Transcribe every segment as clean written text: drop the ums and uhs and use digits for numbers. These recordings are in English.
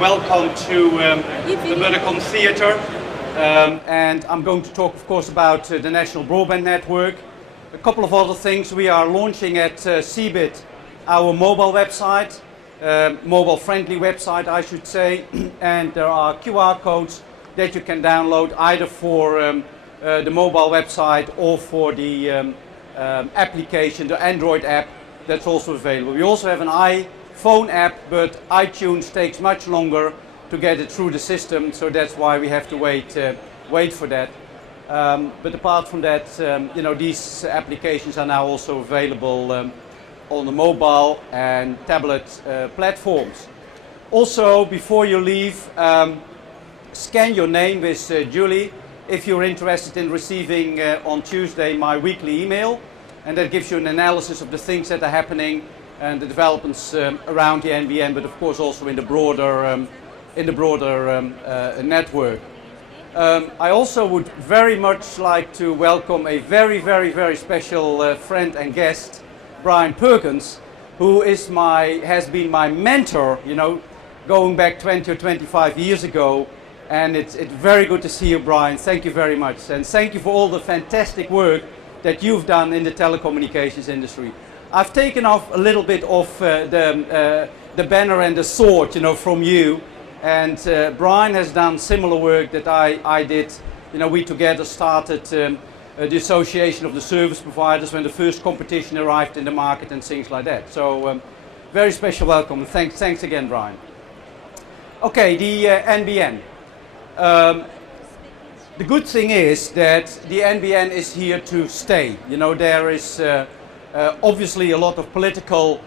Welcome to the Budde Theatre, and I'm going to talk, of course, about the National Broadband Network. A couple of other things. We are launching at CBIT our mobile website, mobile-friendly website, I should say, and there are QR codes that you can download either for the mobile website or for the application, the Android app that's also available. We also have an iPhone app, but iTunes takes much longer to get it through the system, so that's why we have to wait for that. But apart from that, these applications are now also available on the mobile and tablet platforms. Also, before you leave, scan your name with Julie if you're interested in receiving on Tuesday my weekly email, and that gives you an analysis of the things that are happening and the developments around the NBN, but of course also in the broader network. I also would very much like to welcome a very special friend and guest, Brian Perkins, who has been my mentor, going back 20 or 25 years ago. And it's very good to see you, Brian. Thank you very much, and thank you for all the fantastic work that you've done in the telecommunications industry. I've taken off a little bit of the banner and the sword, from you, and Brian has done similar work that I did. We together started the Association of the Service Providers when the first competition arrived in the market and things like that. So very special welcome, and thanks again, Brian. Okay, the NBN. The good thing is that the NBN is here to stay. There is obviously a lot of political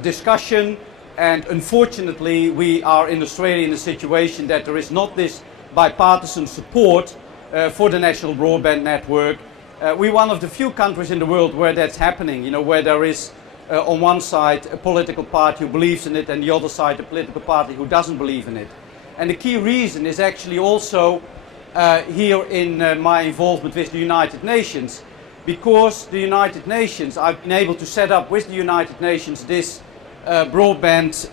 discussion, and unfortunately we are in Australia in a situation that there is not this bipartisan support for the national broadband network. We're one of the few countries in the world where that's happening, where there is on one side a political party who believes in it, and the other side a political party who doesn't believe in it. And the key reason is actually also here in my involvement with the United Nations, because the United Nations, I've been able to set up with the United Nations this broadband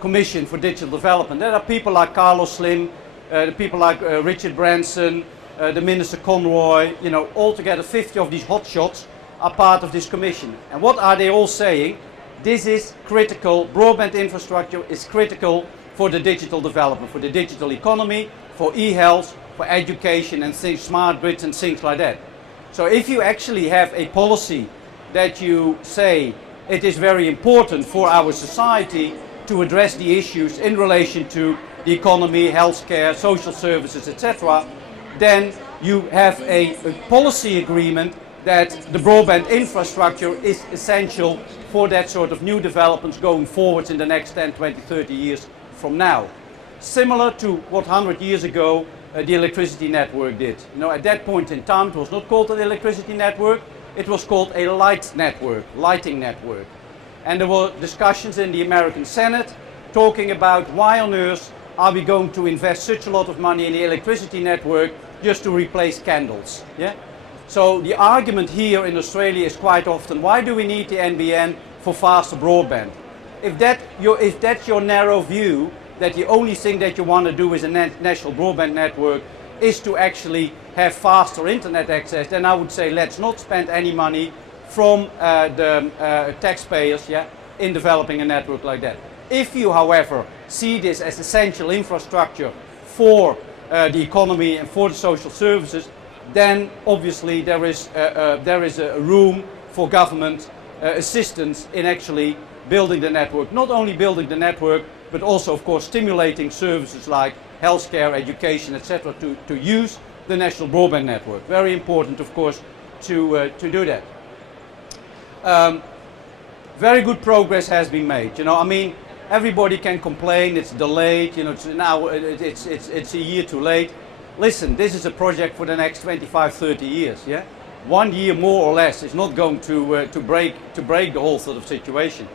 commission for digital development. There are people like Carlos Slim, the people like Richard Branson, the Minister Conroy, altogether 50 of these hotshots are part of this commission. And what are they all saying? This is critical. Broadband infrastructure is critical for the digital development, for the digital economy, for e-health, for education and things, smart grids and things like that. So if you actually have a policy that you say it is very important for our society to address the issues in relation to the economy, healthcare, social services, etc., then you have a policy agreement that the broadband infrastructure is essential for that sort of new developments going forward in the next 10, 20, 30 years from now. Similar to what 100 years ago the electricity network did. At that point in time it was not called an electricity network, it was called a lighting network. And there were discussions in the American Senate talking about why on earth are we going to invest such a lot of money in the electricity network just to replace candles. Yeah? So the argument here in Australia is quite often, why do we need the NBN for faster broadband? If that's your narrow view, that the only thing that you want to do with a national broadband network is to actually have faster internet access, then I would say let's not spend any money from the taxpayers in developing a network like that. If you, however, see this as essential infrastructure for the economy and for the social services, then obviously there is a room for government assistance in actually building the network. Not only building the network, but also of course stimulating services like healthcare, education, etc. to use the national broadband network. Very important, of course, to do that. Very good progress has been made. Everybody can complain it's delayed. It's a year too late. Listen, this is a project for the next 25, 30 years. Yeah, 1 year more or less is not going to break the whole sort of situation.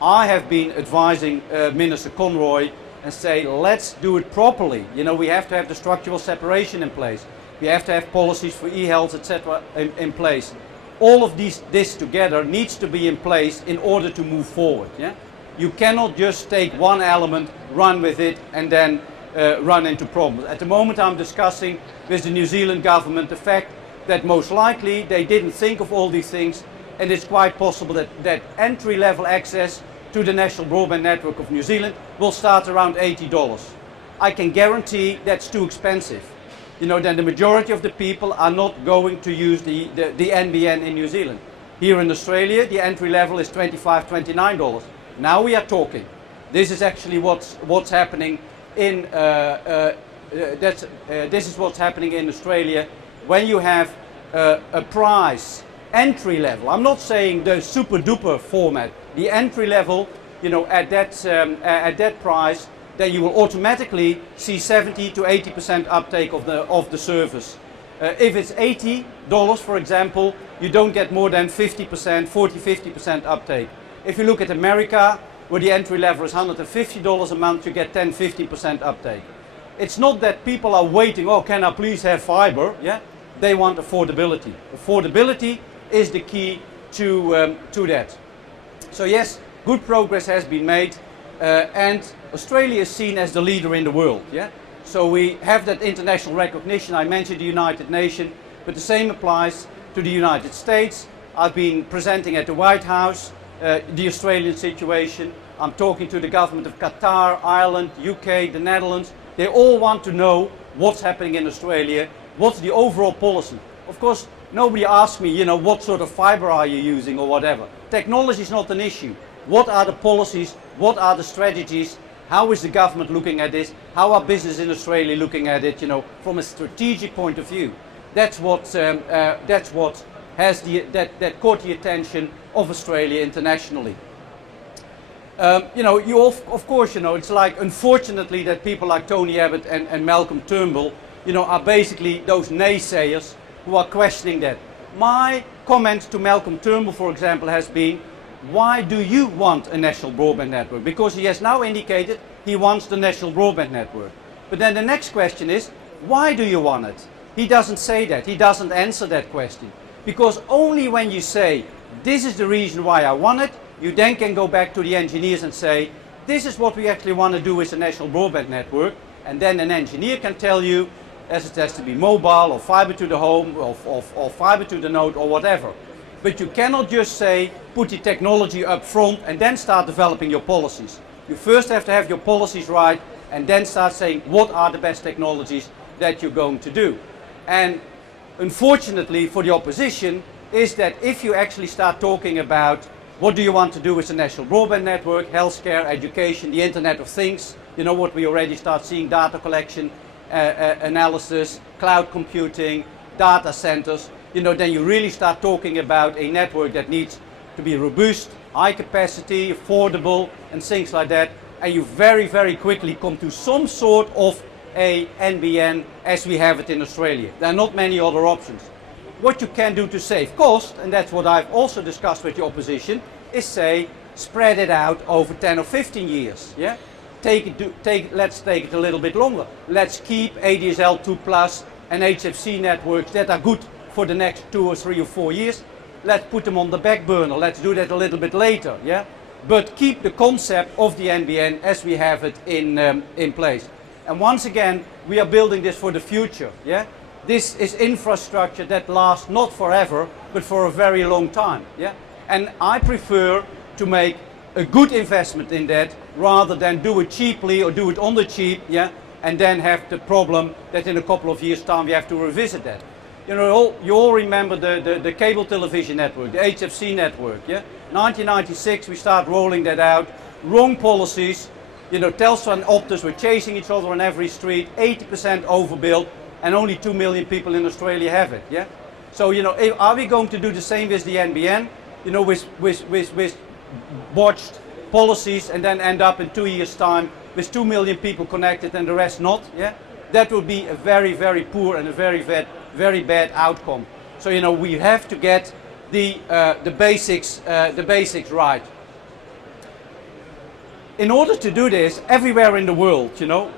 I have been advising Minister Conroy and say, let's do it properly. We have to have the structural separation in place. We have to have policies for e-health, etc. in place. all of this together needs to be in place in order to move forward. Yeah? You cannot just take one element, run with it, and then run into problems. At the moment I'm discussing with the New Zealand government the fact that most likely they didn't think of all these things, and it's quite possible that entry-level access to the national broadband network of New Zealand will start around $80. I can guarantee that's too expensive. You know, then the majority of the people are not going to use the NBN in New Zealand. Here in Australia, the entry level is $25, $29. Now we are talking. This is actually what's happening in this is what's happening in Australia when you have a price entry level. I'm not saying the super duper format. The entry level, you know, at that price, then you will automatically see 70 to 80% uptake of the service. If it's $80, for example, you don't get more than 50%, 40-50% uptake. If you look at America, where the entry level is $150 a month, you get 10-15% uptake. It's not that people are waiting, oh, can I please have fiber? Yeah? They want affordability. Affordability is the key to that. So yes, good progress has been made, and Australia is seen as the leader in the world. Yeah? So we have that international recognition. I mentioned the United Nations, but the same applies to the United States. I've been presenting at the White House the Australian situation. I'm talking to the government of Qatar, Ireland, UK, the Netherlands. They all want to know what's happening in Australia, what's the overall policy. Of course, nobody asks me, you know, what sort of fiber are you using or whatever. Technology is not an issue. What are the policies? What are the strategies? How is the government looking at this? How are business in Australia looking at it, you know, from a strategic point of view? That's what has that caught the attention of Australia internationally. You know, of course, you know, it's like, unfortunately, that people like Tony Abbott and Malcolm Turnbull, you know, are basically those naysayers who are questioning that. My comment to Malcolm Turnbull, for example, has been, why do you want a national broadband network? Because he has now indicated he wants the national broadband network. But then the next question is, why do you want it? He doesn't say that. He doesn't answer that question. Because only when you say, this is the reason why I want it, you then can go back to the engineers and say, this is what we actually want to do with the national broadband network. And then an engineer can tell you, as it has to be mobile or fiber to the home or fiber to the node or whatever. But you cannot just say, put the technology up front and then start developing your policies. You first have to have your policies right and then start saying, what are the best technologies that you're going to do? And unfortunately for the opposition is that if you actually start talking about what do you want to do with the national broadband network, healthcare, education, the Internet of Things, you know what we already start seeing, data collection, analysis, cloud computing, data centers, you know, then you really start talking about a network that needs to be robust, high capacity, affordable, and things like that. And you very, very quickly come to some sort of a NBN as we have it in Australia. There are not many other options. What you can do to save cost, and that's what I've also discussed with the opposition, is say, spread it out over 10 or 15 years. Yeah? Let's take it a little bit longer. Let's keep ADSL 2+ and HFC networks that are good for the next 2 or 3 or 4 years. Let's put them on the back burner. Let's do that a little bit later. Yeah? But keep the concept of the NBN as we have it in place. And once again, we are building this for the future. Yeah? This is infrastructure that lasts not forever, but for a very long time. Yeah? And I prefer to make a good investment in that rather than do it cheaply or do it on the cheap, yeah, and then have the problem that in a couple of years' time we have to revisit that. You know, you all remember the cable television network, the HFC network. Yeah? 1996 we start rolling that out. Wrong policies. You know, Telstra and Optus were chasing each other on every street, 80% overbuilt, and only 2 million people in Australia have it. Yeah. So you know, are we going to do the same with the NBN? You know, with botched policies, and then end up in 2 years' time with 2 million people connected and the rest not? Yeah. That would be a very, very poor and a very bad outcome. So you know, we have to get the basics right. In order to do this, everywhere in the world, you know,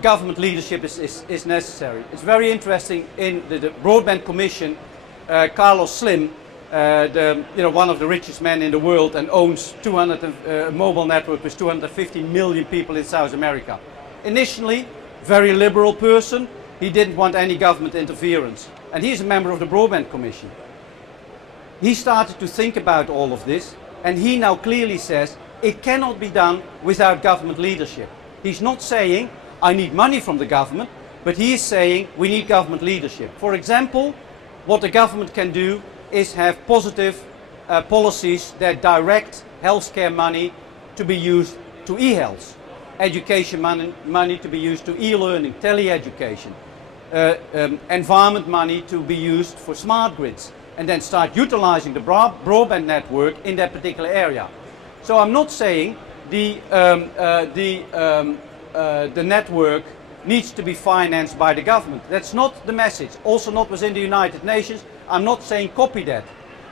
government leadership is necessary. It's very interesting. In the Broadband Commission, Carlos Slim, one of the richest men in the world and owns a mobile network with 250 million people in South America. Initially, very liberal person, he didn't want any government interference. And he's a member of the Broadband Commission. He started to think about all of this, and he now clearly says it cannot be done without government leadership. He's not saying, I need money from the government, but he is saying we need government leadership. For example, what the government can do is have positive policies that direct healthcare money to be used to e-health, education money to be used to e-learning, tele-education, environment money to be used for smart grids, and then start utilizing the broadband network in that particular area. So I'm not saying the network needs to be financed by the government. That's not the message. Also not within the United Nations. I'm not saying copy that.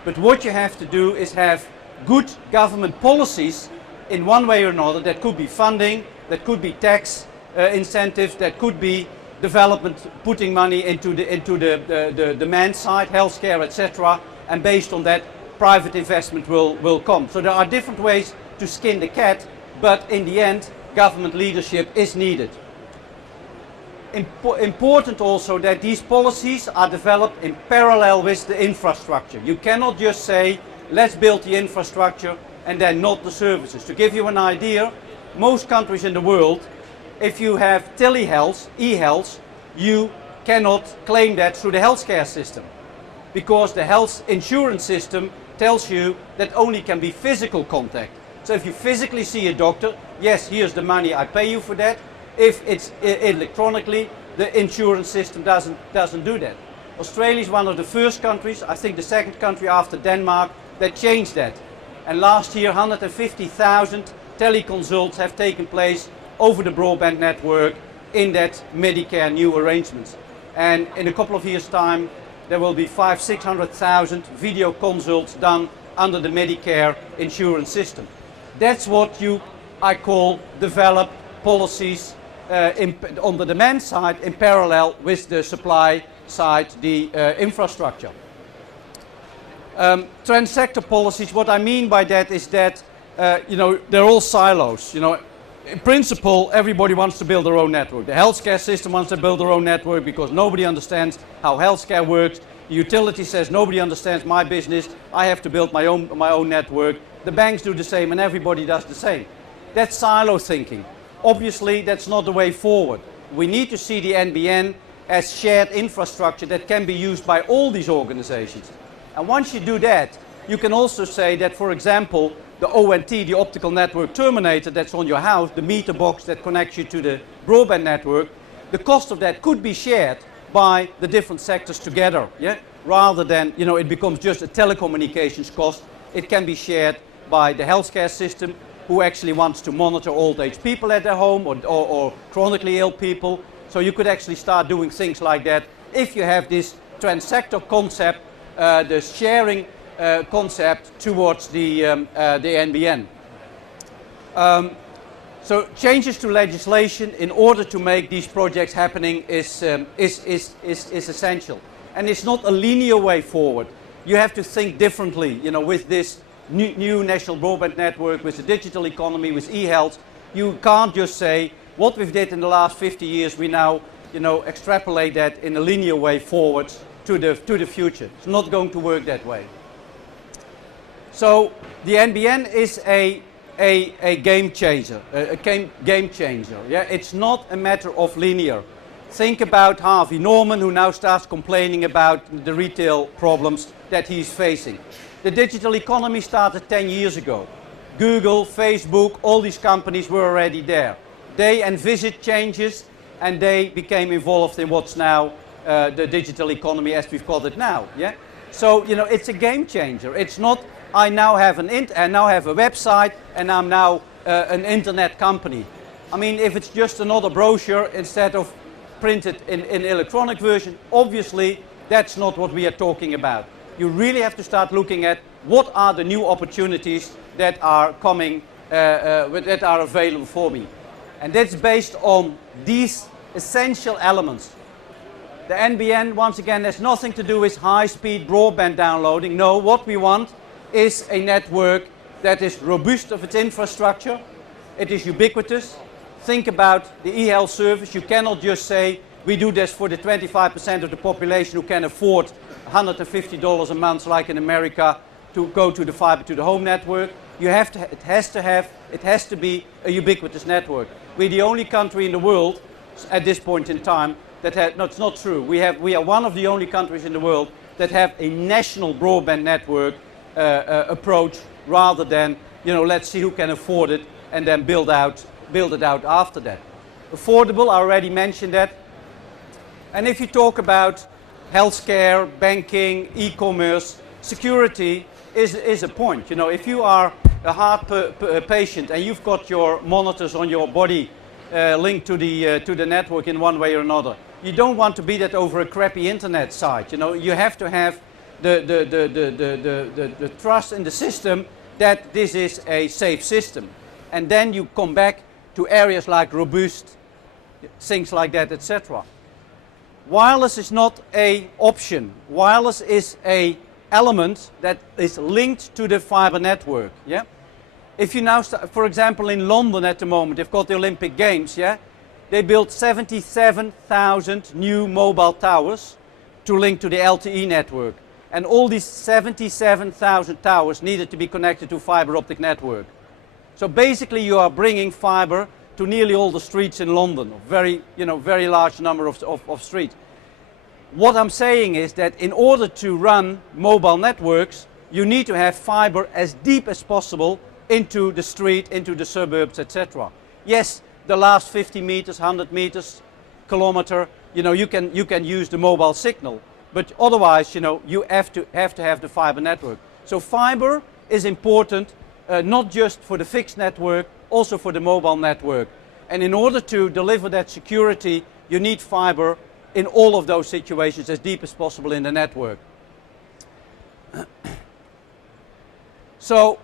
But what you have to do is have good government policies in one way or another. That could be funding, that could be tax incentives, that could be development, putting money into the demand side, healthcare, etc. And based on that, private investment will come. So there are different ways to skin the cat, but in the end, government leadership is needed. Important also that these policies are developed in parallel with the infrastructure. You cannot just say, let's build the infrastructure and then not the services. To give you an idea, most countries in the world, if you have telehealth, e-health, you cannot claim that through the healthcare system, because the health insurance system tells you that only can be physical contact. So if you physically see a doctor, yes, here's the money, I pay you for that. If it's electronically, the insurance system doesn't do that. Australia is one of the first countries, I think the second country after Denmark, that changed that. And last year 150,000 teleconsults have taken place over the broadband network in that Medicare new arrangements. And in a couple of years' time, there will be 500,000-600,000 video consults done under the Medicare insurance system. That's what I call develop policies on the demand side in parallel with the supply side, the infrastructure. Trans-sector policies, what I mean by that is that they're all silos. In principle, everybody wants to build their own network. The healthcare system wants to build their own network because nobody understands how healthcare works. The utility says nobody understands my business. I have to build my own network. The banks do the same, and everybody does the same. That's silo thinking. Obviously, that's not the way forward. We need to see the NBN as shared infrastructure that can be used by all these organizations. And once you do that, you can also say that, for example, the ONT, the optical network terminator that's on your house, the meter box that connects you to the broadband network, the cost of that could be shared by the different sectors together, yeah? Rather than, it becomes just a telecommunications cost. It can be shared by the healthcare system, who actually wants to monitor old age people at their home or chronically ill people. So you could actually start doing things like that if you have this trans-sector concept, the sharing concept towards the NBN. So changes to legislation in order to make these projects happening is essential. And it's not a linear way forward. You have to think differently, with this new national broadband network, with the digital economy, with e-health. You can't just say, what we've did in the last 50 years, we now, extrapolate that in a linear way forward to the future. It's not going to work that way. So the NBN is a game changer, game changer. Yeah? It's not a matter of linear. Think about Harvey Norman, who now starts complaining about the retail problems that he's facing. The digital economy started 10 years ago. Google, Facebook, all these companies were already there. They envisaged changes and they became involved in what's now the digital economy as we've called it now. Yeah? So, it's a game changer. It's not, I now have a website and I'm now an internet company. I mean, if it's just another brochure instead of printed in electronic version, obviously that's not what we are talking about. You really have to start looking at what are the new opportunities that are coming, that are available for me. And that's based on these essential elements. The NBN, once again, has nothing to do with high-speed broadband downloading. No, what we want is a network that is robust of its infrastructure. It is ubiquitous. Think about the e-health service. You cannot just say, we do this for the 25% of the population who can afford $150 a month, like in America, to go to the fiber-to-the-home network. You have to, it has to be a ubiquitous network. We're the only country in the world at this point in time that has, no, it's not true. We are one of the only countries in the world that have a national broadband network approach, rather than, you know, let's see who can afford it and then build it out after that. Affordable, I already mentioned that. And if you talk about healthcare, banking, e-commerce, security is a point. You know, if you are a heart patient and you've got your monitors on your body linked to the network in one way or another, you don't want to be that over a crappy internet site. You know, you have to have the trust in the system that this is a safe system. And then you come back to areas like robust, things like that, etc. Wireless is not an option. Wireless is an element that is linked to the fiber network. Yeah? If you now, for example, in London at the moment, they've got the Olympic Games. Yeah? They built 77,000 new mobile towers to link to the LTE network. And all these 77,000 towers needed to be connected to fiber optic network. So basically you are bringing fiber to nearly all the streets in London, very large number of streets. What I'm saying is that in order to run mobile networks, you need to have fiber as deep as possible into the street, into the suburbs, etc. Yes, the last 50 meters, 100 meters, kilometer, you know, you can use the mobile signal, but otherwise, you know, you have to have the fiber network. So fiber is important, not just for the fixed network, also for the mobile network. And in order to deliver that security, you need fiber in all of those situations as deep as possible in the network. So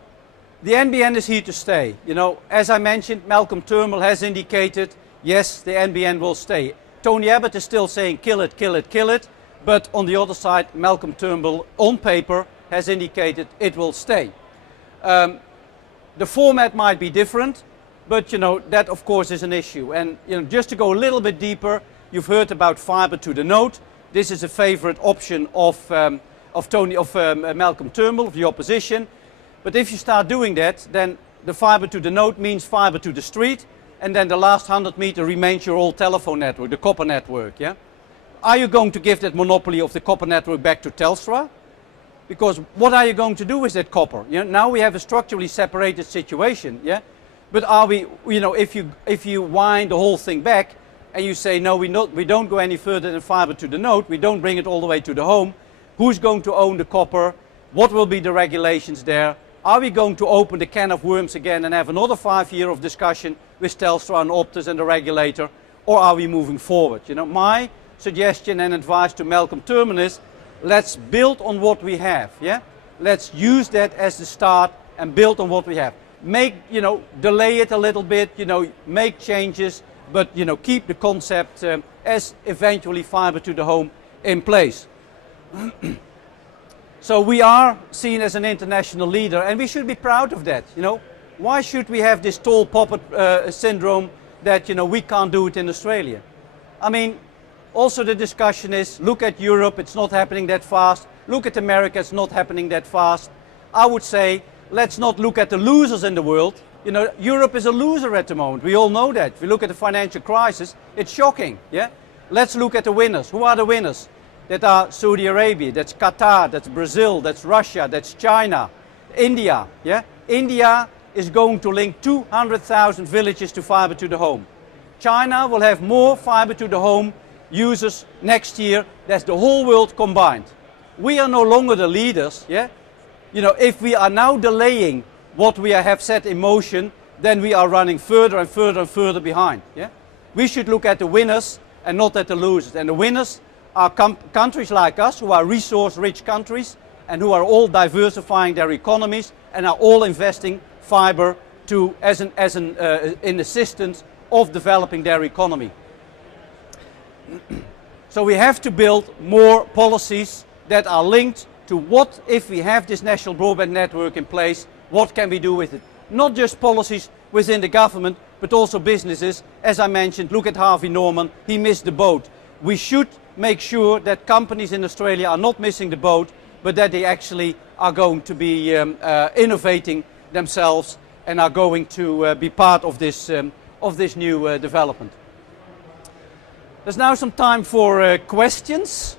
the NBN is here to stay. You know, as I mentioned, Malcolm Turnbull has indicated, yes, the NBN will stay. Tony Abbott is still saying kill it, kill it, kill it. But on the other side, Malcolm Turnbull on paper has indicated it will stay. The format might be different, but you know, that of course is an issue. And you know, just to go a little bit deeper, you've heard about fiber to the node. This is a favorite option of Malcolm Turnbull, of the opposition. But if you start doing that, then the fiber to the node means fiber to the street, and then the last 100 meters remains your old telephone network, the copper network. Yeah? Are you going to give that monopoly of the copper network back to Telstra? Because what are you going to do with that copper? You know, now we have a structurally separated situation. Yeah? But are we, you know, if you wind the whole thing back and you say, no, we don't go any further than fiber to the node, we don't bring it all the way to the home, who's going to own the copper? What will be the regulations there? Are we going to open the can of worms again and have another 5 years of discussion with Telstra and Optus and the regulator? Or are we moving forward? You know, my suggestion and advice to Malcolm Turnbull is, let's build on what we have. Yeah? Let's use that as the start and build on what we have. Make, you know, delay it a little bit, you know, make changes, but you know, keep the concept as eventually fiber to the home in place. So we are seen as an international leader, and we should be proud of that. You know, why should we have this tall puppet syndrome that, you know, we can't do it in Australia? I mean, also the discussion is, look at Europe, it's not happening that fast. Look at America, it's not happening that fast. I would say, let's not look at the losers in the world. You know, Europe is a loser at the moment. We all know that. If we look at the financial crisis, it's shocking. Yeah? Let's look at the winners. Who are the winners? That are Saudi Arabia, that's Qatar, that's Brazil, that's Russia, that's China, India. Yeah? India is going to link 200,000 villages to fiber to the home. China will have more fiber to the home users next year. That's the whole world combined. We are no longer the leaders. Yeah? You know, if we are now delaying what we have set in motion, then we are running further and further and further behind. Yeah? We should look at the winners and not at the losers. And the winners are countries like us, who are resource-rich countries and who are all diversifying their economies and are all investing fiber to in assistance of developing their economy. So we have to build more policies that are linked to what if we have this national broadband network in place, what can we do with it? Not just policies within the government, but also businesses. As I mentioned, look at Harvey Norman, he missed the boat. We should make sure that companies in Australia are not missing the boat, but that they actually are going to be innovating themselves and are going to be part of this new development. There's now some time for questions.